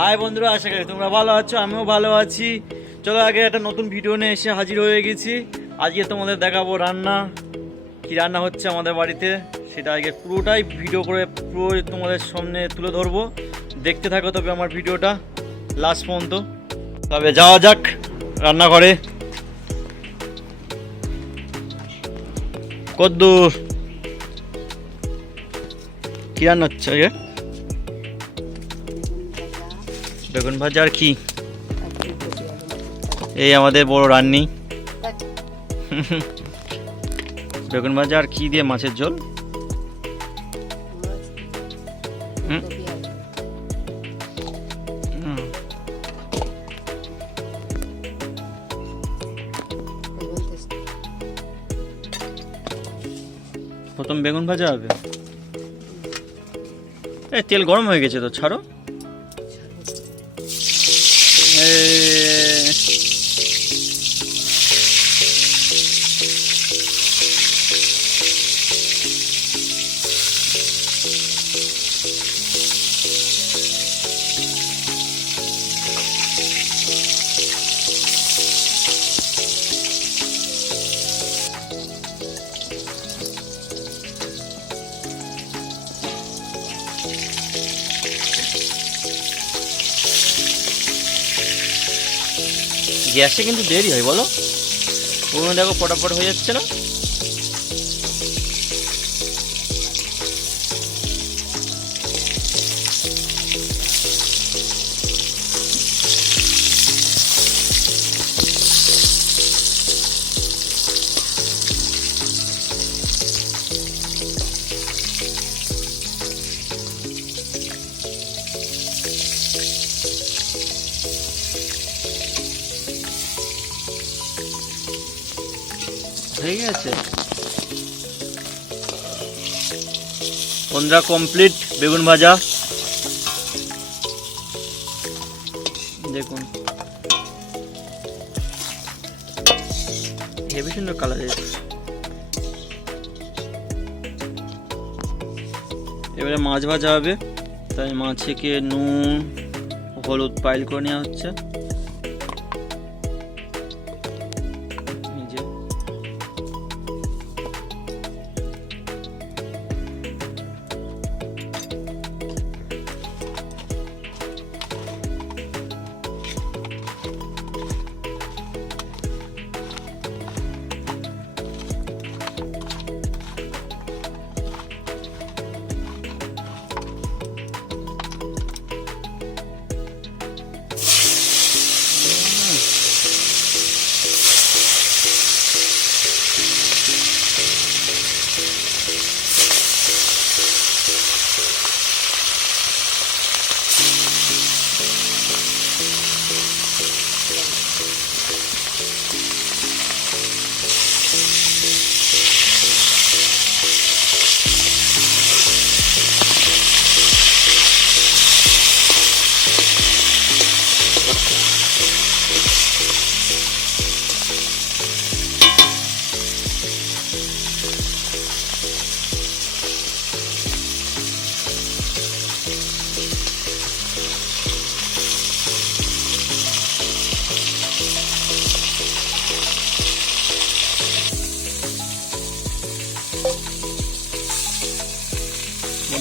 High বন্ধুরা, আশা করি তোমরা ভালো আছো, আমিও ভালো আছি। চলো আগে একটা নতুন ভিডিও নিয়ে এসে হাজির হয়ে গেছি। আজকে তোমাদের দেখাবো রান্না, কি রান্না হচ্ছে আমাদের বাড়িতে, সেটা আগে পুরোটাই ভিডিও করে পুরো তোমাদের সামনে তুলে ধরবো। দেখতে থাকো তবে আমার ভিডিওটা লাস্ট পর্যন্ত। তবে যাওয়া যাক রান্নাঘরে। কদ্দূর, কি রান্না হচ্ছে আগে? বেগুন ভাজা আর কি? এই আমাদের বড় রান্নি। বেগুন ভাজা আর কি দিয়ে মাছের ঝোল। প্রথম বেগুন ভাজা হবে। এই তেল গরম হয়ে গেছে তো ছাড়ো। গ্যাসে কিন্তু দেরি হয় বলো? ওখানে দেখো পটাপট হয়ে যাচ্ছে না? হয়ে গেছে বন্ধুরা কমপ্লিট বেগুন ভাজা। দেখুন। হেভি সুন্দর কালার এবারে মাছ ভাজা হবে। তাই মাছেকে নুন, হলুদ পাইল করে নেওয়া হচ্ছে।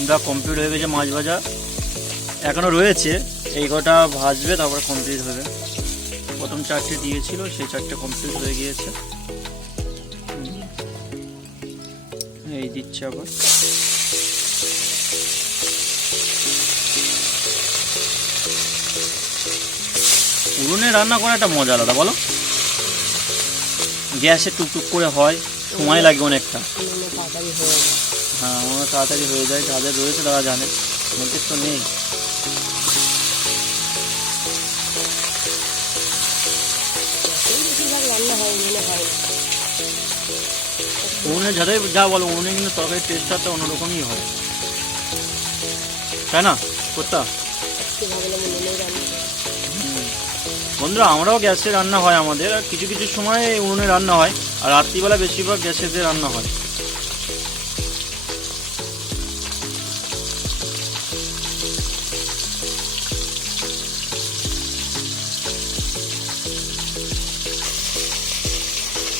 বন্ধুরা কমপ্লিট হয়ে গেছে মাছ ভাজা। এখনও রয়েছে, এই কটা ভাজবে, তারপর কমপ্লিট হবে। প্রথম চারটে দিয়েছিল, সেই চারটে কমপ্লিট হয়ে গিয়েছে। এই দিচ্ছে আবার। উনুনে রান্না করা একটা মজা আলাদা, বলো। গ্যাসে টুকটুক করে হয়, সময় লাগে অনেকটা। হ্যাঁ আমার তাড়াতাড়ি হয়ে যায়, যাদের রয়েছে তারা জানে অনেকের তো নেই। উনুনে যাদের যা বলো, উনুনে কিন্তু তরকারির টেস্টটা তো অন্যরকমই হয়। তাই না কোথা বন্ধুরা, আমরাও গ্যাসে রান্না হয় আমাদের, আর কিছু কিছু সময় উনুনে রান্না হয়, আর রাত্রিবেলা বেশিরভাগ গ্যাসেতে রান্না হয়।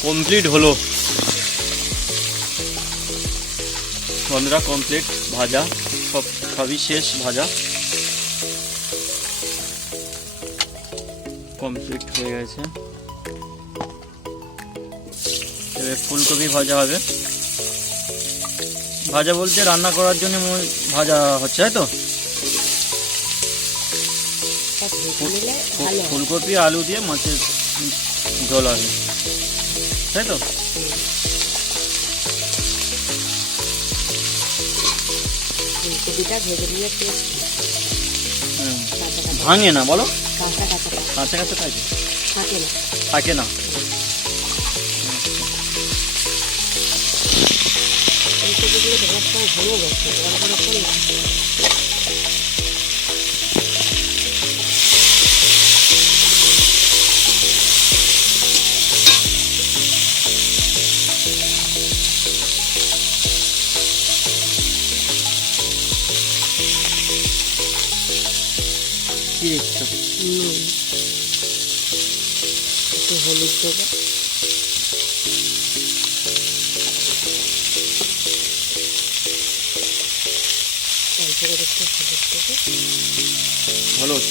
কমপ্লিট হলো। বন্ধুরা কমপ্লিট ভাজা সব সবই শেষ ভাজা। কমপ্লিট হয়ে গেছে। এবার ফুলকপি ভাজা হবে। ভাজা বলতে রান্না করার জন্য ভাজা হচ্ছে তাই তো। ফুলকপি আলু দিয়ে মাছের ঝোল হবে তাই তো ফুলকপিটা ভেজে কাঁচা ভাঙে না বলো কাঁচা কাঁচা থাকে থাকে না থাকে না ফুলকপিগুলো ধরার সময় ভেঙে গেছে হলুদ দেবো। অল্প করে একটু হলুদ দেবো। হলুদ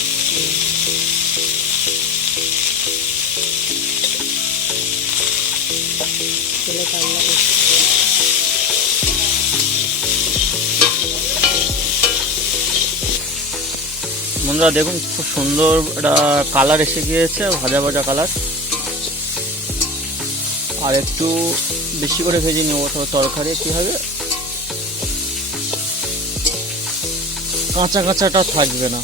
তেলে করতে। বন্ধুরা দেখুন খুব সুন্দর একটা কালার এসে গিয়েছে ভাজা ভাজা কালার আর একটু বেশি করে ভেজে নেব তবে তরকারি কি হবে কাঁচা কাঁচাটা থাকবে না।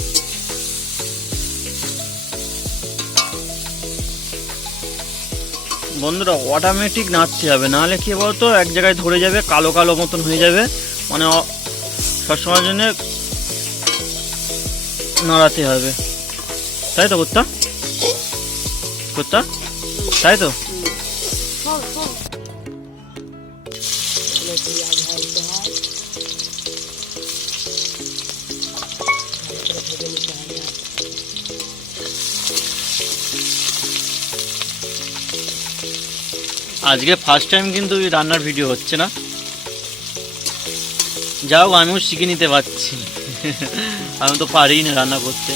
বন্ধুরা অটোমেটিক নাড়তে হবে, নাহলে কি বলতো, এক জায়গায় ধরে যাবে, কালো কালো মতন হয়ে যাবে। মানে সবসময়ের জন্য নাড়াতে হবে। তাই তো কুত্তা কুত্তা তাই তো? হয়। আজকে ফার্স্ট টাইম কিন্তু রান্নার ভিডিও হচ্ছে না। যাও আমিও শিখে নিতে পারছি। আমি তো পারি না রান্না করতে।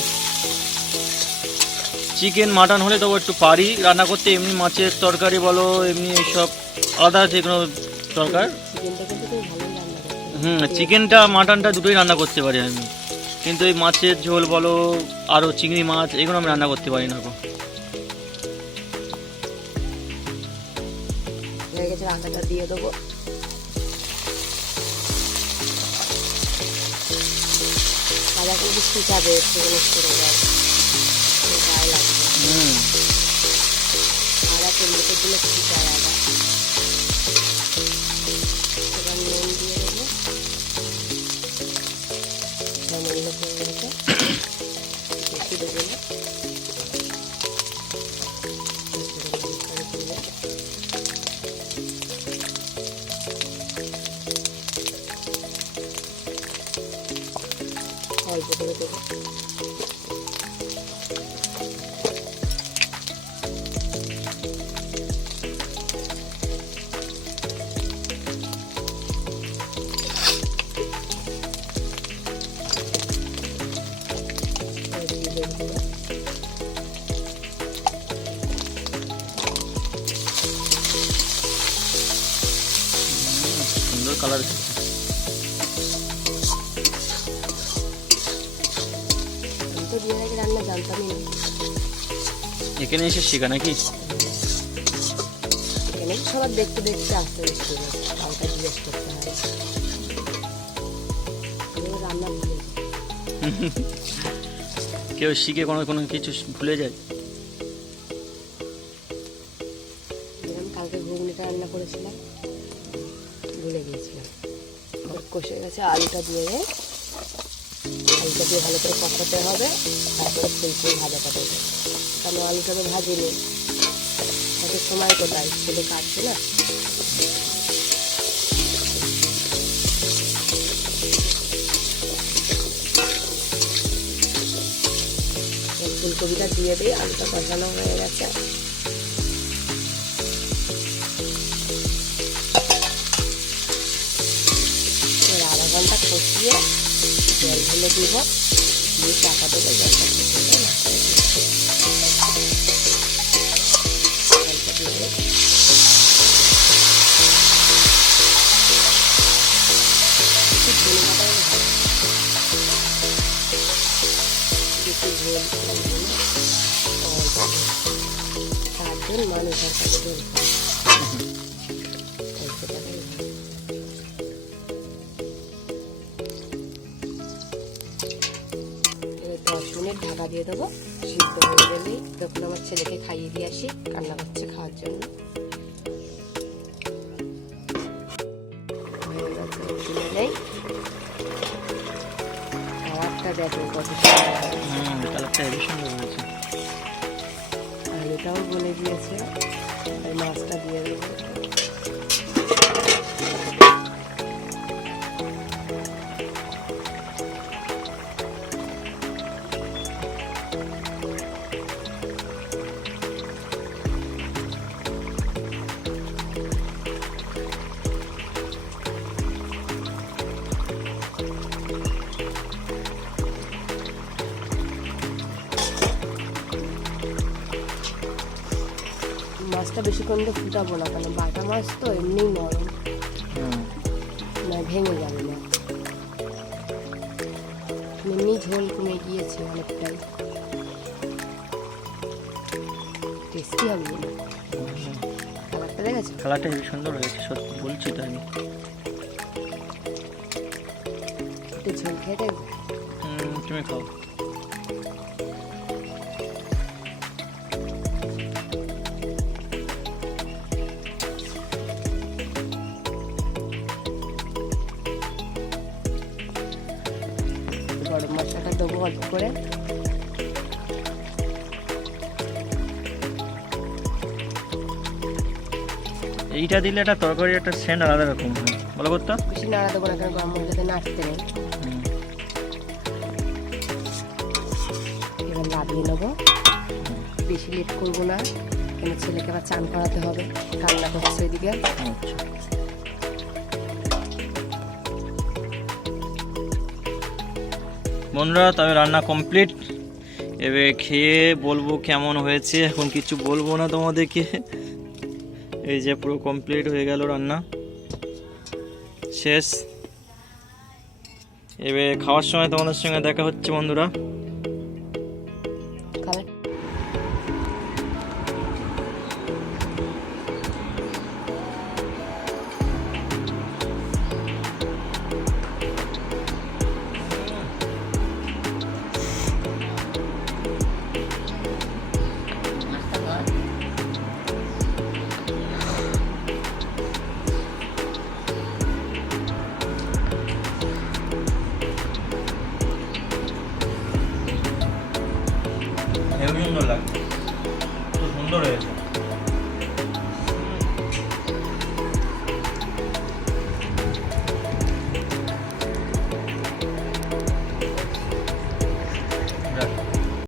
চিকেন মাটন হলে তবু একটু পারি। রান্না করতে এমনি মাছের তরকারি বলো, এমনি এইসব আলাদা যে কোনো তরকার। চিকেনটা কিন্তু তুমি ভালোই রান্না করতে হুম চিকেনটা মাটনটা দুটোই রান্না করতে পারি আমি। কিন্তু এই মাছের ঝোল বলো আরও চিংড়ি মাছ এগুলো আমি রান্না করতে পারি না গো। হয়ে গেছে রান্নাটা দিয়ে দেবো। আদা কিন্তু শুকাবে একটু করে দেয়। খুব লাগবে। হুম। আদা টমেটো দিলে শুকায় আদা অল্প করে দেবো কালার আমি জানতামই না। এখানে এসে শেখা নাকি? এখানে সবার দেখতে দেখতে আসতে কাউকে জিজ্ঞেস করতে হয়। রান্না ভুলে কেউ শিখে কোনো কোনো কিছু ভুলে যায়? কালকে ঘুগনিটা রান্না করেছিলাম। ভুলে গিয়েছিলাম কষে গেছে আলুটা দিয়ে। আলুটা দিয়ে ভালো করে কষাতে হবে, তারপরে ফুলকুই ভাজা করতে হবে। কারণ আলুটাকে ভাজিনি? তাদের সময় কোথায়? ছেলে কাটছে না? ফুলকপিটা দিয়ে দিই আলুটা কষানো হয়ে গেছে। আধা ঘণ্টা কষিয়ে জল ঢেলে দিব। দিয়ে চাপা দেবো জলটা ফুটে জলটা দিয়ে পাতা দিয়ে দেবো। সিদ্ধ হয়ে গেলেই তখন আমার ছেলেকে খাইয়ে দিয়ে আসি কান্না করছে খাওয়ার জন্য। হয়ে নেই দেখো কত কালারটা সুন্দর হয়েছে। আলুটাও গিয়েছে আর মাছটা দিয়ে দেবো। তো ফুটাবো না কারণ বাটা মাছ তো এমনি নরম। না ভেঙে যাবে না। এমনি ঝোল কমে গিয়েছে অনেকটাই। টেস্টি হবে বলে খাবারটা দেখেছ? কালারটা হেবি সুন্দর হয়েছে সত্যি বলছি তো আমি। একটু ঝোল খেয়ে দেখব? তুমি খাও। অল্প করে। এইটা দিলে একটা তরকারি একটা সেন্ট আলাদা রকম হয়। বলো করতো। বেশি নাড়া দেবো না কারণ গরম মশলাতে নাড়তে নেই এবার নেব। বেশি লেট করব না। কেন ছেলেকে আবার চান করাতে হবে। কান্না করছে এদিকে। আচ্ছা। বন্ধুরা, তবে রান্না কমপ্লিট এবার খেয়ে বলব কেমন হয়েছে, এখন কিছু বলব না তোমাদেরকে। এই যে পুরো কমপ্লিট হয়ে গেল রান্না। শেষ। এবার খাওয়ার সময় তোমাদের সঙ্গে দেখা হচ্ছে বন্ধুরা।